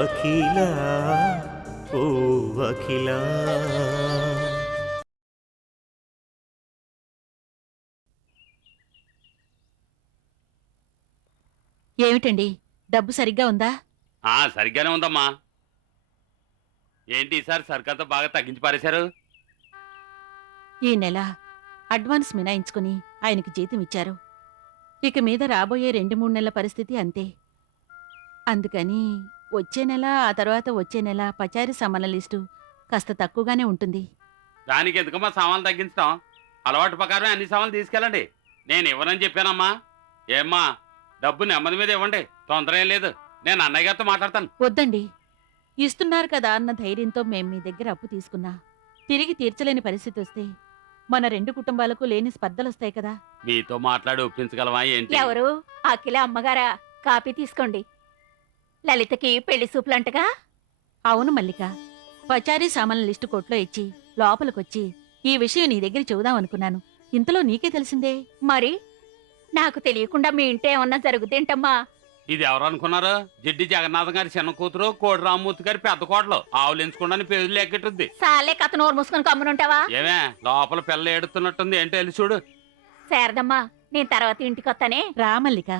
అఖిల ఓ అఖిల. ఏమిటండి? డబ్బు సరిగ్గా ఉందా? ఆ సరిగ్గానే ఉందమ్మా. ఏంటి ఈసారి సరికంతా బాగా తగ్గించి పారేశారు? ఈ నెల అడ్వాన్స్ మినాయించుకుని ఆయనకి జీతం ఇచ్చారు. ఇక మీద రాబోయే రెండు మూడు నెలల పరిస్థితి అంతే. అందుకని వచ్చే నెల ఆ తర్వాత వచ్చే నెల పచారీ సామాన్ల లిస్టు కాస్త తక్కువగానే ఉంటుంది. దానికి ఎందుకమ్మా సామాన్లు తగ్గించడం అలవాటు ప్రకారం అన్ని సామాన్లు తీసుకెళ్ళండి. నేను ఇవ్వనని చెప్పానమ్మా. ఏమ్మా డబ్బు నెమ్మది మీద ఇవ్వండి. తొందర ఏం లేదు. నేను అన్నయ్య గారితో మాట్లాడతాను. వద్దండి. ఇస్తున్నారు కదా అన్న ధైర్యంతో మేం మీ దగ్గర అప్పు తీసుకున్నా. తిరిగి తీర్చలేని పరిస్థితి వస్తే మన రెండు కుటుంబాలకు లేని స్పర్ధలొస్తాయి కదా. మీతో మాట్లాడి ఒప్పించగలమా ఏంటి? ఎవరు? అఖిల అమ్మగారా? కాపీ తీసుకోండి. లలితకి పెళ్ళి సూపులంటగా? అవును మల్లిక. పచారీ సామాన్ల లిస్టు కొట్లో ఇచ్చి లోపలికొచ్చి ఈ విషయం నీ దగ్గర చెబుదాం అనుకున్నాను. ఇంతలో నీకే తెలిసిందే? మరి? నాకు తెలియకుండా మీ ఇంటే ఏమన్నా జరుగుతేంటమ్మా? ఇది ఎవరు అనుకున్నారు? జిడ్డి జగన్నాథం గారి చిన్న కూతురు కోడి రామ్మూర్తి గారి పెద్ద కోటలు ఆవులు ఎంచుకోవడానికి ఎక్కట్టుద్ది సాలే కథ నోరు మూసుకొని కమ్మునుంటావా? ఏమే లోపల పిల్ల ఏడుతున్నట్టుంది. ఏంటో వెళ్ళి చూడు. శారదమ్మా నేను తర్వాత ఇంటికి వస్తానే రా మల్లిక.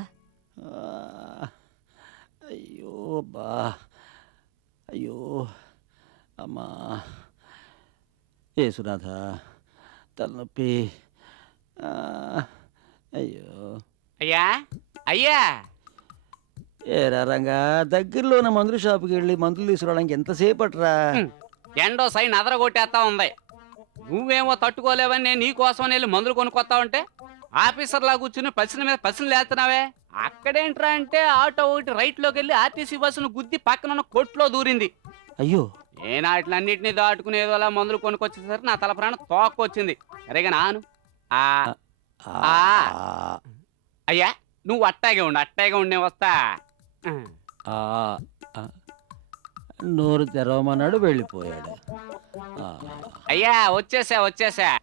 ఆ, అయ్యో. అమ్మా. ఏసునాథ తలనొప్పి. అయ్యో. అయ్యా అయ్యా. ఏరా రంగా దగ్గరలో ఉన్న మందుల షాపుకి వెళ్ళి మందులు తీసుకురావడానికి ఎంతసేపు అట్రా. ఎండో సైన్ అదర కొట్టేస్తా ఉంది. నువ్వేమో తట్టుకోలేవని నేను నీ కోసం వెళ్ళి మందులు కొనుక్కొస్తా ఉంటే ఆఫీసర్లా కూర్చుని పసిన మీద పసిన లేస్తున్నావే. అక్కడేంట్రా అంటే ఆటో ఒకటి రైట్లోకి వెళ్ళి ఆర్టీసీ బస్సును గుద్ది పక్కన ఉన్న కొట్లో దూరింది. అయ్యో. నేను వాటిలన్నింటినీ దాటుకుని ఏదోలా మందులు కొనుక్కొచ్చేసరికి నా తల ప్రాణం తోక్కొచ్చింది. సరేగా నాను. ఆ. ఆ, అయ్యా నువ్వు అట్టాగే ఉండు అట్టాగే ఉండే వస్తా. ఆ, ఆ. నోరు తెరవమన్నాడు వెళ్ళిపోయాడు. ఆ, అయ్యా వచ్చేసా వచ్చేసా.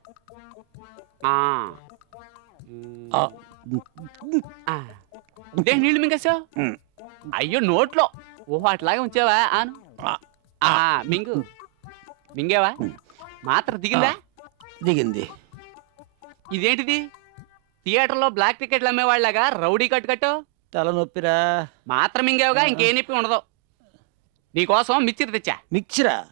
ఆ. ఆ. ఆ. ఇదే నీళ్ళు మింగేసావు. అయ్యో నోట్లో. ఓహో అట్లాగే ఉంచావా ఆను? ఆ. మింగు. మింగేవా. మాత్ర దిగిందా? దిగింది. ఇదేంటిది? థియేటర్లో బ్లాక్ టికెట్లు అమ్మేవాళ్ళగా రౌడీ కట్టు కట్టు? తలనొప్పిరా. మాత్రం మింగేవుగా ఇంకేం నొప్పి ఉండదు. నీకోసం మిక్చర్ తెచ్చా? మిక్చరా.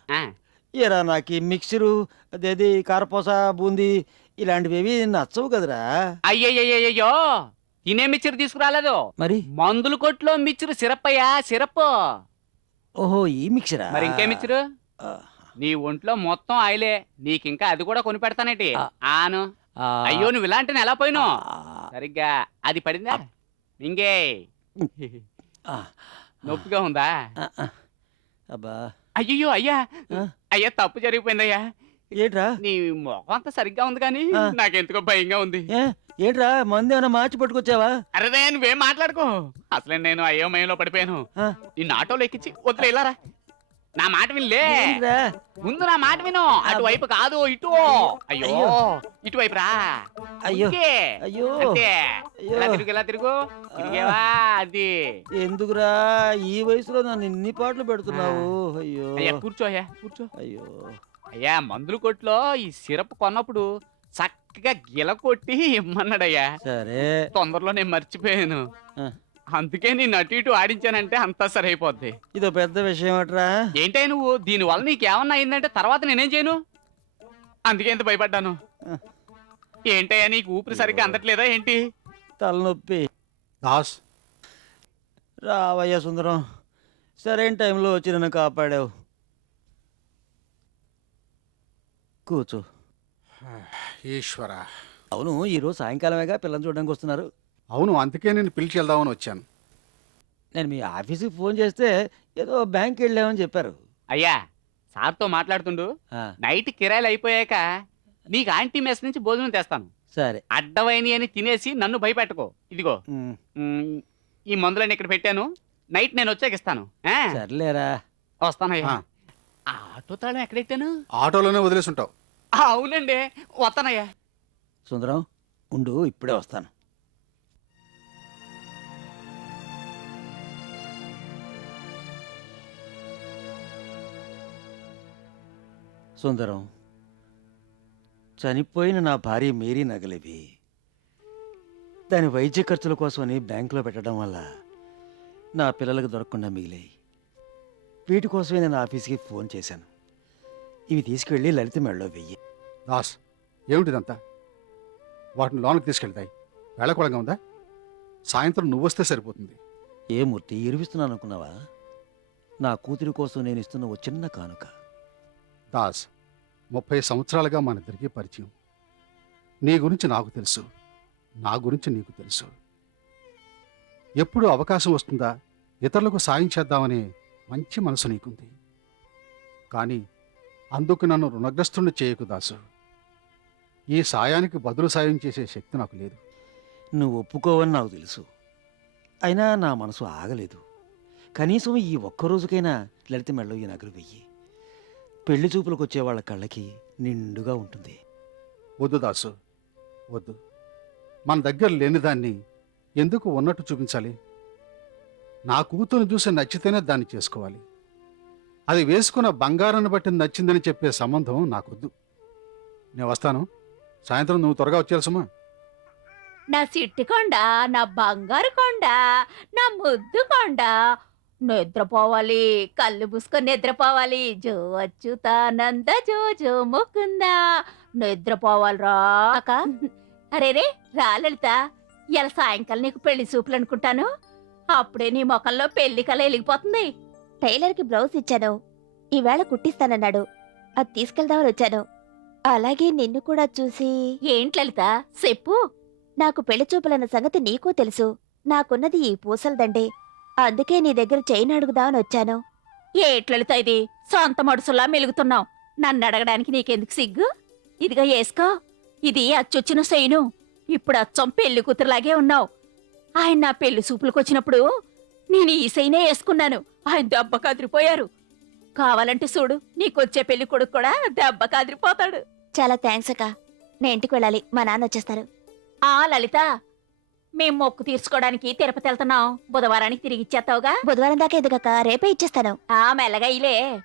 ఏరా నాకు ఈ మిక్చరు అదేది కారపూస బూందీ ఇలాంటివి నచ్చవు కదరా. అయ్యయ్యయ్యో తినే మిక్చర్ తీసుకురాలేదు. మరి? మందుల కొట్లో మిక్చర్ సిరప్ అయ్యా సిరప్ ఓహో ఈ మిక్చరా? మరి ఇంకే మిక్చరు నీ ఒంట్లో మొత్తం ఆయిలే నీకింకా అది కూడా కొని పెడతానేటి. ఆను. అయ్యో నువ్వు ఇలాంటి ఎలా పోయినావు ఆ, సరిగ్గా. అది పడిందా? ఆ, నొప్పిగా ఉందా. అబ్బా. అయ్యో. అయ్యా? అయ్యా తప్పు జరిగిపోయిందయ్యా. ఏంట్రా? నీ ముఖం అంతా సరిగ్గా ఉంది కానీ. నాకెందుకో భయంగా ఉంది. ఏంట్రా మంది ఏమైనా మార్చి పట్టుకొచ్చావా? అరే నువ్వేం మాట్లాడుకో. అసలే నేను అయోమయంలో పడిపోయాను. నిన్ను ఆటోలో ఎక్కించి వదిలే ఇలారా నా మాట వినలే. ముందు నా మాట విను. అటువైపు కాదు ఇటు. అయ్యో. ఇటువైపు రా. అయ్యో. అయ్యో. ఇలా తిరుగు ఇలా తిరుగు. తిరిగేవా అది. ఎందుకురా? ఈ వయసులో నన్ను ఇన్ని పాటలు పెడుతున్నావు. అయ్యో. అయ్యా కూర్చో అయ్యా కూర్చో. అయ్యో. అయ్యా మందుల కొట్లో ఈ సిరప్ కొన్నప్పుడు చక్కగా గిల కొట్టి ఇమ్మన్నాడయ్యా. సరే. తొందరలో నేను మర్చిపోయాను. ఆ. అందుకే నేను అటు ఇటు ఆడించానంటే అంతా సరైపోద్ది. ఇదో పెద్ద విషయం అట్రా ఏంటే నువ్వు? దీనివల్ల నీకేమన్నా అయిందంటే తర్వాత నేనేం చేయను? అందుకే ఎంత భయపడ్డాను. ఏంటయ్యా నీకు ఊపిరి సరిగ్గా అందట్లేదా ఏంటి? తలనొప్పి. దాస్. రావయ్యా సుందరం సరైన టైంలో వచ్చి నన్ను కాపాడావు. కూర్చో. ఈశ్వర. అవును ఈరోజు సాయంకాలమేగా పిల్లల్ని చూడడానికి వస్తున్నారు. అవును అందుకే నేను పిలిచి వెళ్దామని వచ్చాను. నేను మీ ఆఫీస్కి ఫోన్ చేస్తే ఏదో బ్యాంక్కి వెళ్ళామని చెప్పారు. అయ్యా సార్తో మాట్లాడుతుండు. ఆ, నైట్ కిరాయిలు అయిపోయాక నీకు ఆంటీ మెస్ నుంచి భోజనం తెస్తాను. సరే. అడ్డవైని అని తినేసి నన్ను భయపెట్టుకో. ఇదిగో. ఉమ్, ఈ మందులన్నీ ఇక్కడ పెట్టాను. నైట్ నేను వచ్చాక ఇస్తాను. ఆ? సర్లేరా. వస్తానయ్యా. ఆ. ఆటో తాళం ఎక్కడెట్టాను? ఆటోలోనే వదిలేసి ఉంటావు అవునండి. వస్తానయ్యా సుందరం ఉండు ఇప్పుడే వస్తాను. సుందరం చనిపోయిన నా భార్య మేరీ నగలివి. దాని వైద్య ఖర్చుల కోసమని బ్యాంకులో పెట్టడం వల్ల నా పిల్లలకు దొరకకుండా మిగిలాయి. వీటి కోసమే నేను ఆఫీస్కి ఫోన్ చేశాను. ఇవి తీసుకువెళ్ళి లలిత మెళ్ళలో వెయ్యి. దాస్ ఏమిటిదంతా? వాటిని లోనికి తీసుకెళ్తాయి. వేళకూడంగా ఉందా? సాయంత్రం నువ్వు వస్తే సరిపోతుంది. ఏ మూర్తి ఇరివిస్తున్నాను అనుకున్నావా నా కూతురి కోసం నేను ఇస్తున్న ఓ చిన్న కానుక. దాస్ ముప్పై సంవత్సరాలుగా మన ఇద్దరికీ పరిచయం. నీ గురించి నాకు తెలుసు. నా గురించి నీకు తెలుసు. ఎప్పుడు అవకాశం వస్తుందా? ఇతరులకు సాయం చేద్దామనే మంచి మనసు నీకుంది. కానీ అందుకు నన్ను రుణగ్రస్తుణ్ణి చేయకు దాసు. ఈ సాయానికి బదులు సాయం చేసే శక్తి నాకు లేదు. నువ్వు ఒప్పుకోవని నాకు తెలుసు. అయినా నా మనసు ఆగలేదు. కనీసం ఈ ఒక్క రోజుకైనా లలిత మెడలో ఈ నగలు వెయ్యి. పెళ్ళి చూపులకు వచ్చే వాళ్ళ కళ్ళకి నిండుగా ఉంటుంది. వద్దు దాసు వద్దు. మన దగ్గర లేని దాన్ని ఎందుకు ఉన్నట్టు చూపించాలి? నా కూతురుని చూసి నచ్చితేనే దాన్ని చేసుకోవాలి. అది వేసుకున్న బంగారాన్ని బట్టి నచ్చిందని చెప్పే సంబంధం నాకొద్దు. నేను వస్తాను. సాయంత్రం నువ్వు త్వరగా వచ్చేయాల్సమ్మా నా సిట్టి కొండ నా బంగారు కొండ నా ముద్దు కొండ. నిద్రపోవాలి కళ్ళు పూసుకొని నిద్రపోవాలి. జో అచ్యుతానంద జో జో ముకుందా. నిద్రపోవాలిరా. అక్క అరే రే రా లలిత. ఇలా సాయంకాలం నీకు పెళ్ళి చూపులు అనుకుంటాను. అప్పుడే నీ ముఖంలో పెళ్ళి కల వెలిగిపోతుంది. టైలర్కి బ్లౌజ్ ఇచ్చాను. ఈవేళ కుట్టిస్తానన్నాడు. అది తీసుకెళ్దామని వచ్చాను. అలాగే నిన్ను కూడా చూసి. ఏంటి లలిత? చెప్పు. నాకు పెళ్ళి చూపులన్న సంగతి నీకు తెలుసు. నాకున్నది ఈ పూసలదండే అందుకే నీ దగ్గర చైన్ అడుగుదామని వచ్చాను. ఏటి లలిత ఇది? సొంత మడుసులా మెలుగుతున్నావు. నన్ను అడగడానికి నీకెందుకు సిగ్గు? ఇదిగా వేసుకో ఇది అచ్చొచ్చిన సైను ఇప్పుడు అచ్చం పెళ్ళి కూతురులాగే ఉన్నావు. ఆయన నా పెళ్ళి సూపులకు వచ్చినప్పుడు నేను ఈ సైనే వేసుకున్నాను. ఆయన దెబ్బ కదిరిపోయారు. కావాలంటే చూడు నీకొచ్చే పెళ్ళి కొడుకు కూడా దెబ్బ కదిరిపోతాడు. చాలా థ్యాంక్స్ అక్క. నేను ఇంటికి వెళ్ళాలి. మా నాన్న వచ్చేస్తారు. ఆ లలిత మేం మొక్కు తీర్చుకోవడానికి తిరుపతి వెళ్తున్నాం. బుధవారానికి తిరిగి ఇచ్చేస్తావుగా? బుధవారం దాకా ఎందుకక్క? రేపే ఇచ్చేస్తాను. ఆ మెల్లగా ఇలే.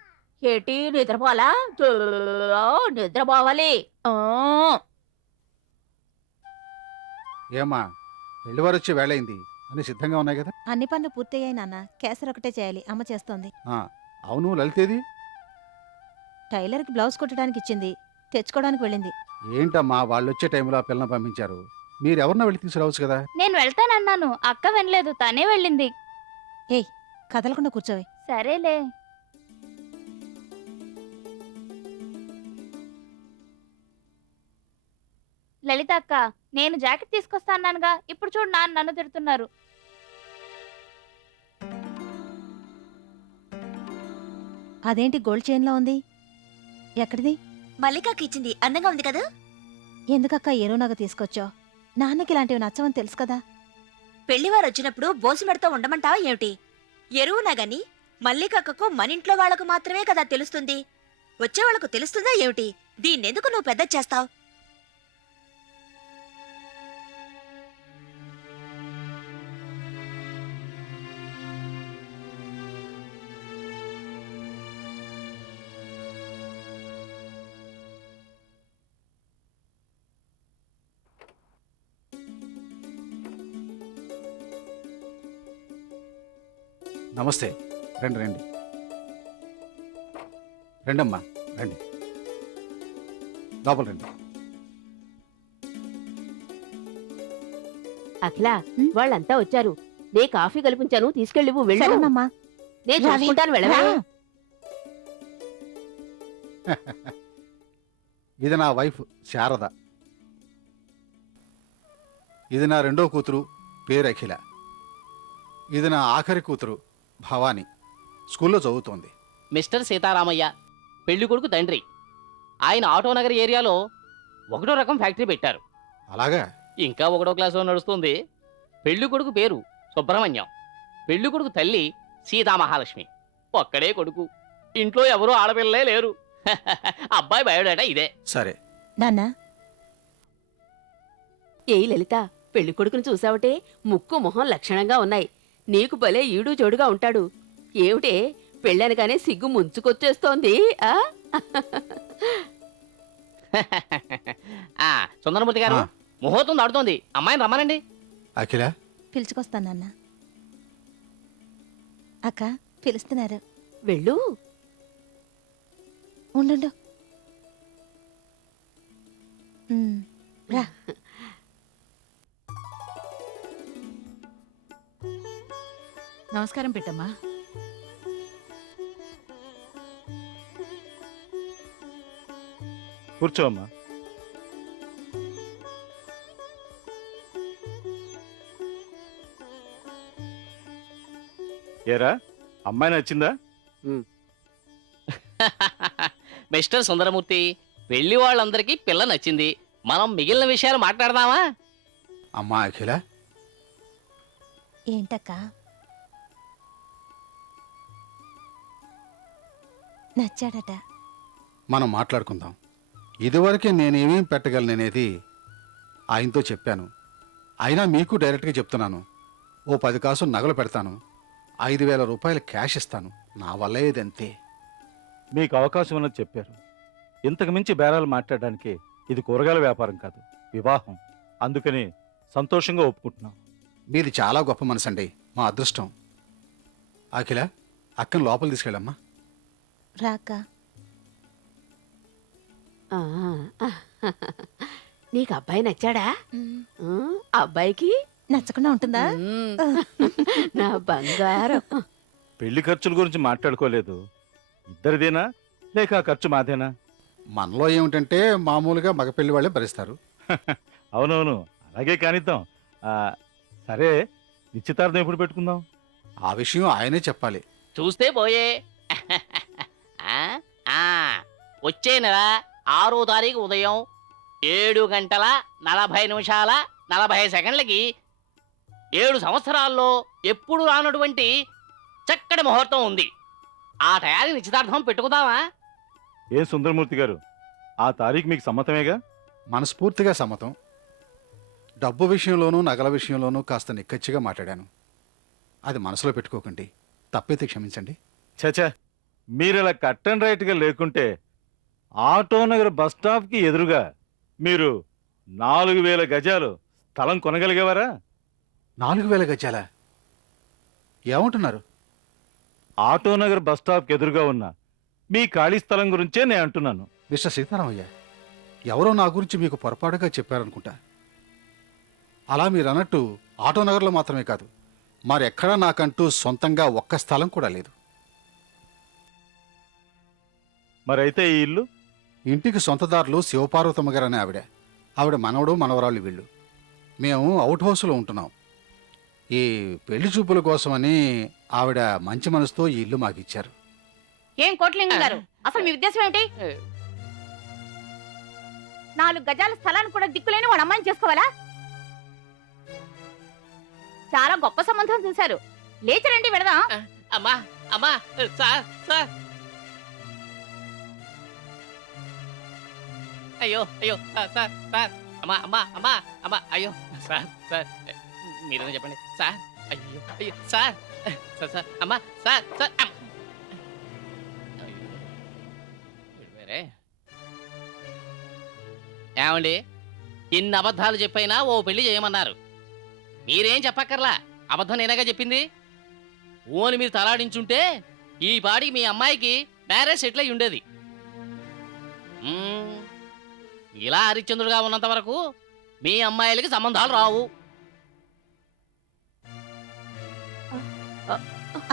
ఏటి నిద్రపోవాలా? నిద్రపోవాలి. ఆ, ఏమ్మా పెళ్ళివారు వచ్చే వేళయింది అని సిద్ధంగా ఉన్నాయి కదా? అన్ని పనులు పూర్తయ్యాయి నాన్న. కేసర్ ఒకటే చేయాలి. అమ్మ చేస్తోంది. ఆ, అవును లలితేది? టైలర్కి బ్లౌజ్ కుట్టడానికి ఇచ్చింది. తెచ్చుకోవడానికి వెళ్ళింది. ఏంటమ్మా వాళ్ళు వచ్చే టైంలో ఆ పిల్లని పంపించారు? మీరు ఎవరన్నా వెళ్ళి తీసుకురావచ్చు కదా? నేను వెళ్తానన్నాను. అక్క వినలేదు తనే వెళ్ళింది. కదలకుండా కూర్చోవి. సరేలే. లలిత అక్క నేను జాకెట్ తీసుకొస్తా అన్నానుగా ఇప్పుడు చూడు నాన్న నన్ను తిడుతున్నారు. అదేంటి గోల్డ్ చైన్లో ఉంది? ఎక్కడిది? మల్లికాకి ఇచ్చింది అందంగా ఉంది కదా? ఎందుకక్క ఎరువునగ తీసుకొచ్చావు? నాన్నకి ఇలాంటివి నచ్చవని తెలుసు కదా? పెళ్ళివారు వచ్చినప్పుడు బోసుమెడతో ఉండమంటావా ఏమిటి? ఎరువునా గాని మల్లికక్కకు మనింట్లో వాళ్ళకు మాత్రమే కదా తెలుస్తుంది. వచ్చేవాళ్ళకు తెలుస్తుందా ఏమిటి? దీన్నెందుకు నువ్వు పెద్ద చేస్తావు? నమస్తే. రండి రండి. రండమ్మా రండి. లోపల రండి. అఖిల వాళ్ళంతా వచ్చారు. నే కాఫీ కల్పించాను తీసుకెళ్ళి వెళ్ళు. సరేనమ్మా. నేను. చూసుకుంటాను వెళ్ళవే. ఇది నా వైఫ్ శారద. ఇది నా రెండో కూతురు పేరు అఖిల. ఇది నా ఆఖరి కూతురు భవాని స్కూల్లో చదువుతోంది. మిస్టర్ సీతారామయ్య పెళ్ళి కొడుకు తండ్రి. ఆయన ఆటోనగర్ ఏరియాలో ఒకటో రకం ఫ్యాక్టరీ పెట్టారు. అలాగా? ఇంకా ఒకటో క్లాసులో నడుస్తుంది. పెళ్ళి కొడుకు పేరు సుబ్రహ్మణ్యం. పెళ్ళి కొడుకు తల్లి సీతామహాలక్ష్మి. ఒక్కడే కొడుకు. ఇంట్లో ఎవరూ ఆడపిల్లలే లేరు. అబ్బాయి బయోడేటా ఇదే. సరే. నాన్న. ఏ లలిత పెళ్ళి కొడుకుని చూసావటే ముక్కు మొహం లక్షణంగా ఉన్నాయి. నీకు భలే ఈడు జోడుగా ఉంటాడు. ఏమిటే పెళ్ళనగానే సిగ్గు ముంచుకొచ్చేస్తోంది ఆ? ఆ, సుందరమూర్తి గారు ఆ. ముహూర్తం దాడుతోంది అమ్మాయిని రమ్మనండి. అఖిల? పిలుచుకొస్తాను నాన్న అక్క పిలుస్తున్నారు. వెళ్ళు. ఉండు రా. నమస్కారం పెట్టమ్మా. కూర్చోమ్మా. ఏరా అమ్మాయి నచ్చిందా? మిస్టర్ సుందరమూర్తి పెళ్ళి వాళ్ళందరికీ పిల్ల నచ్చింది. మనం మిగిలిన విషయాలు మాట్లాడదామా? అమ్మా అఖిల. ఏంటక్క? నచ్చాడట. మనం మాట్లాడుకుందాం. ఇదివరకే నేనేమేం పెట్టగలననేది ఆయనతో చెప్పాను. అయినా మీకు డైరెక్ట్గా చెప్తున్నాను. ఓ పది కాసు నగలు పెడతాను. ఐదు వేల రూపాయలు క్యాష్ ఇస్తాను. నా వల్ల ఇదంతే. మీకు అవకాశం ఉన్నది చెప్పారు. ఇంతకు మించి బేరాలు మాట్లాడడానికి ఇది కూరగాయల వ్యాపారం కాదు వివాహం. అందుకని సంతోషంగా ఒప్పుకుంటున్నాం. మీది చాలా గొప్ప మనసండి మా అదృష్టం. అఖిల అక్కని లోపల తీసుకెళ్ళమ్మా. రాక. ఆ, నీకు అబ్బాయి నచ్చాడా? ఆ, అబ్బాయికి? నచ్చకుండా ఉంటుందా? మ్మ్. నా బంగారం. పెళ్ళి ఖర్చుల గురించి మాట్లాడుకోలేదు. ఇద్దరిదేనా? లేక ఆ ఖర్చు మాదేనా? మనలో ఏమిటంటే మామూలుగా మగపెళ్ళి వాళ్ళే భరిస్తారు. అవునవును. అలాగే కానిద్దాం. ఆ, సరే నిశ్చితార్థం ఎప్పుడు పెట్టుకుందాం? ఆ విషయం ఆయనే చెప్పాలి. చూస్తే పోయే. వచ్చే నెల ఆరో తారీఖు ఉదయం ఏడు గంటల నలభై నిమిషాల నలభై సెకండ్లకి. ఏడు సంవత్సరాల్లో ఎప్పుడు రానటువంటి చక్కటి ముహూర్తం ఉంది. ఆ టయానికి నిశ్చితార్థం పెట్టుకుందామా? ఏం సుందరమూర్తి గారు ఆ తారీఖు మీకు సమ్మతమేగా? మనస్ఫూర్తిగా సమ్మతం. డబ్బు విషయంలోనూ నగల విషయంలోనూ కాస్త నిక్కచ్చిగా మాట్లాడాను. అది మనసులో పెట్టుకోకండి. తప్పైతే క్షమించండి. చచా మీరు ఇలా కట్ అండ్ రైట్గా లేకుంటే ఆటో నగర్ బస్ స్టాప్కి ఎదురుగా మీరు నాలుగు వేల గజాలు స్థలం కొనగలిగేవారా? నాలుగు వేల గజాల? ఏమంటున్నారు? ఆటో నగర్ బస్ స్టాప్కి ఎదురుగా ఉన్న మీ ఖాళీ స్థలం గురించే నేను అంటున్నాను. మిస్టర్ సీతారామయ్య ఎవరో నా గురించి మీకు పొరపాటుగా చెప్పారనుకుంటా. అలా మీరు అన్నట్టు ఆటోనగర్లో మాత్రమే కాదు మరెక్కడా నాకంటూ సొంతంగా ఒక్క స్థలం కూడా లేదు. మరైతే ఈ ఇల్లు? ఇంటికి సొంతదారులు శివపార్వతమ్మ గారు అనే ఆవిడ. ఆవిడ మనవడు మనవరాళ్ళు వీళ్ళు. మేము అవుట్ హౌస్లో ఉంటున్నాం. ఈ పెళ్ళి చూపుల కోసమని ఆవిడ మంచి మనసుతో ఈ ఇల్లు మాకు ఇచ్చారు ఏం కోట్లింగం గారు? అసలు మీ ఉద్దేశం ఏమిటి? నాలుగు గజాల స్థలాన్ని కూడా దిక్కులేని వాడు అమ్మాయిని చేసుకోవాలా? చాలా గొప్ప సంబంధం చూశారు. లేచరండి వెళదాం. అమ్మా అమ్మా సార్ సార్. అయ్యో అయ్యో సార్ సార్ సార్. అమ్మా అమ్మా అమ్మా అమ్మా అయ్యో సార్ సార్. మీరేనా చెప్పండి. సార్ అయ్యో అయ్యో సార్. సార్ సార్ అమ్మా సార్ సార్ అమ్మ. ఏమండి? ఎన్ని అబద్ధాలు చెప్పైనా ఓ పెళ్ళి చేయమన్నారు. మీరేం చెప్పక్కర్లా? అబద్ధం నేనగా చెప్పింది? ఓని మీరు తలాడించుంటే ఈ పాడికి మీ అమ్మాయికి మ్యారేజ్ సెటిల్ అయి ఉండేది ఇలా హరిశ్చంద్రుడుగా ఉన్నంత వరకు మీ అమ్మాయిలకి సంబంధాలు రావు.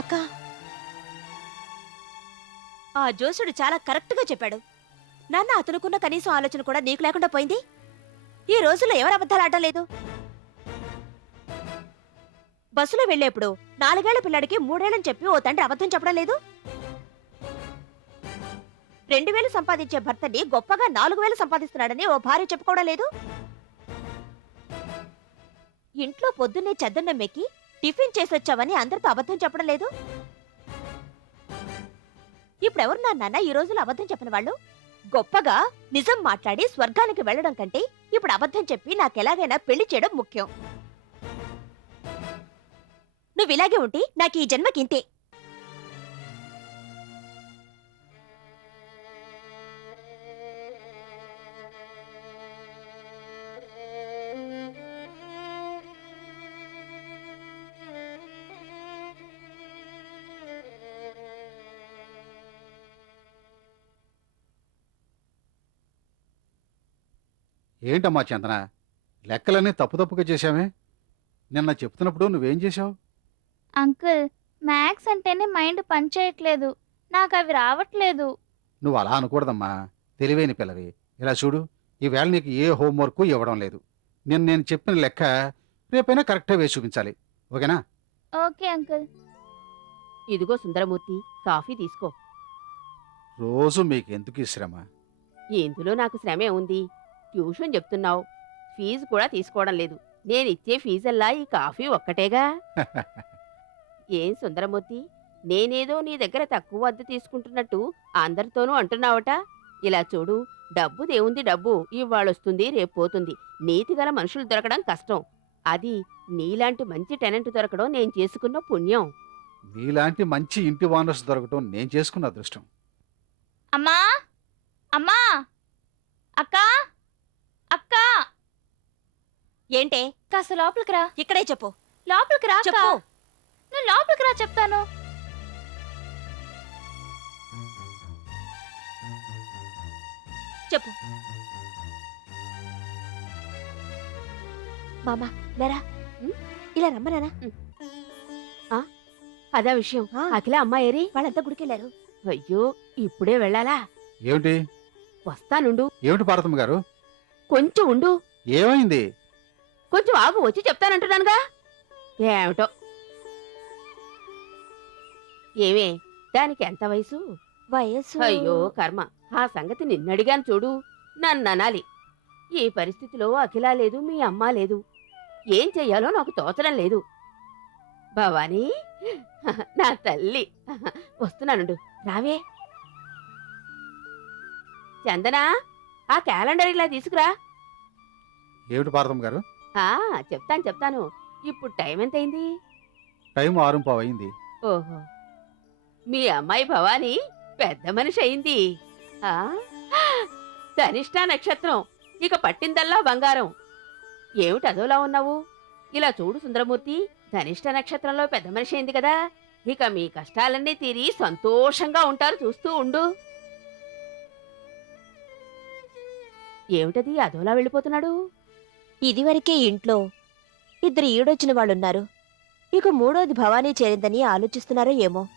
అక్క ఆ జోసుడు చాలా కరెక్ట్గా చెప్పాడు. నాన్న అతనుకున్న కనీసం ఆలోచన కూడా నీకు లేకుండా పోయింది? ఈ రోజుల్లో ఎవరు అబద్ధాలు ఆడటం లేదు? బస్సులో వెళ్ళేప్పుడు నాలుగేళ్ళ పిల్లాడికి మూడేళ్ళని చెప్పి ఓ తండ్రి అబద్ధం చెప్పడం లేదు? రెండు వేలు సంపాదించే భర్తని గొప్పగా నాలుగు వేలు సంపాదిస్తున్నాడని ఓ భార్య చెప్పుకోవడం లేదు? ఇంట్లో పొద్దున్నే చెద్దన్న మెక్కి టిఫిన్ చేసొచ్చావని అందరితో అబద్ధం చెప్పడం లేదు? ఇప్పుడెవరు నా నాన్న ఈ రోజులు అబద్ధం చెప్పిన వాళ్ళు? గొప్పగా నిజం మాట్లాడి స్వర్గానికి వెళ్ళడం కంటే ఇప్పుడు అబద్ధం చెప్పి నాకెలాగైనా పెళ్ళి చేయడం ముఖ్యం. నువ్వు ఇలాగే ఉంటే నాకు ఈ జన్మకి ఏంటమ్మా చందన? లెక్కలన్నీ తప్పు తప్పుగా చేశామే నిన్న చెప్తున్నప్పుడు నువ్వేం చేశావు? అంకుల్ మ్యాథ్స్ అంటేనే మైండ్ పనిచేయట్లేదు. నాకు అవి రావట్లేదు. నువ్వు అలా అనకూడదమ్మా. తెలివైన పిల్లవి. ఇలా చూడు ఈవేళ నీకు ఏ హోంవర్క్ ఇవ్వడం లేదు. నేను నేను చెప్పిన లెక్క రేపైనా కరెక్ట్గా వేసి చూపించాలి. ఓకేనా? Okay uncle. ఇదిగో సుందరమూర్తి కాఫీ తీసుకో. రోజు మీకు ఎందుకు ఈ శ్రమ? ఇందులో నాకు శ్రమే ఉంది. ట్యూషన్ చెప్తున్నావు. ఫీజు కూడా తీసుకోవడం లేదు. నేను ఇచ్చే ఫీజల్లా ఈ కాఫీ ఒక్కటేగా? ఏం సుందరమూర్తి నేనేదో నీ దగ్గర తక్కువ అద్దె తీసుకుంటున్నట్టు అందరితోనూ అంటున్నావట. ఇలా చూడు డబ్బు దేవుంది డబ్బు ఇవాళొస్తుంది రేపు పోతుంది. నీతిగల మనుషులు దొరకడం కష్టం. అది నీలాంటి మంచి టెనెంట్ దొరకడం నేను చేసుకున్న పుణ్యం. నీలాంటి మంచి ఇంటి వానర్స్ దొరకటం నేను చేసుకున్న అదృష్టం. అమ్మా! అమ్మా! అక్క! అక్క! ఏంటే? కాస్త లోపలికి రా. ఇక్కడే చెప్పు. లోపలికి రా. చెప్పు. నువ్వు లోపలికి రా చెప్తాను. చెప్పు. మామా లేరా? ఇలా రమ్మనానా అదా విషయం. ఆ. అఖిల అమ్మాయేరి వాళ్ళంతా గుడికెళ్ళారు. అయ్యో ఇప్పుడే వెళ్ళాలా? ఏమిటి? వస్తానుండు. ఏమిటి పార్వతమ్మ గారు? కొంచెం ఉండు. ఏమైంది? కొంచెం ఆగు వచ్చి చెప్తానంటున్నానుగా. ఏమిటో. ఏమే దానికి ఎంత వయసు? వయసు? అయ్యో కర్మ. ఆ సంగతి నిన్నడిగాను చూడు. నన్ను అనాలి ఈ పరిస్థితిలో అఖిల లేదు మీ అమ్మ లేదు. ఏం చెయ్యాలో నాకు తోచడం లేదు. భవానీ నా తల్లి. వస్తున్నానుండు. రావే. చందనా? ఆ క్యాలెండర్ ఇలా తీసుకురా. ఏమిటి పార్వతమ్మ గారు? ఆ చెప్తాను చెప్తాను. ఇప్పుడు టైం ఎంతైంది టైం ఆరు పావు అయింది. ఓహో. మీ అమ్మాయి భవాని పెద్ద మనిషి అయింది. ఆ? ధనిష్ట నక్షత్రం. ఇక పట్టిందల్లా బంగారం. ఏమిటి అదోలా ఉన్నావు? ఇలా చూడు సుందరమూర్తి ధనిష్ట నక్షత్రంలో పెద్ద మనిషి అయింది కదా. ఇక మీ కష్టాలన్నీ తీరి సంతోషంగా ఉంటారు చూస్తూ ఉండు. ఏమిటది? అదోలా వెళ్ళిపోతున్నాడు? ఇదివరకే ఇంట్లో ఇద్దరు ఈడొచ్చిన వాళ్ళున్నారు. ఇక మూడోది భవానీ చేరిందని ఆలోచిస్తున్నారో ఏమో.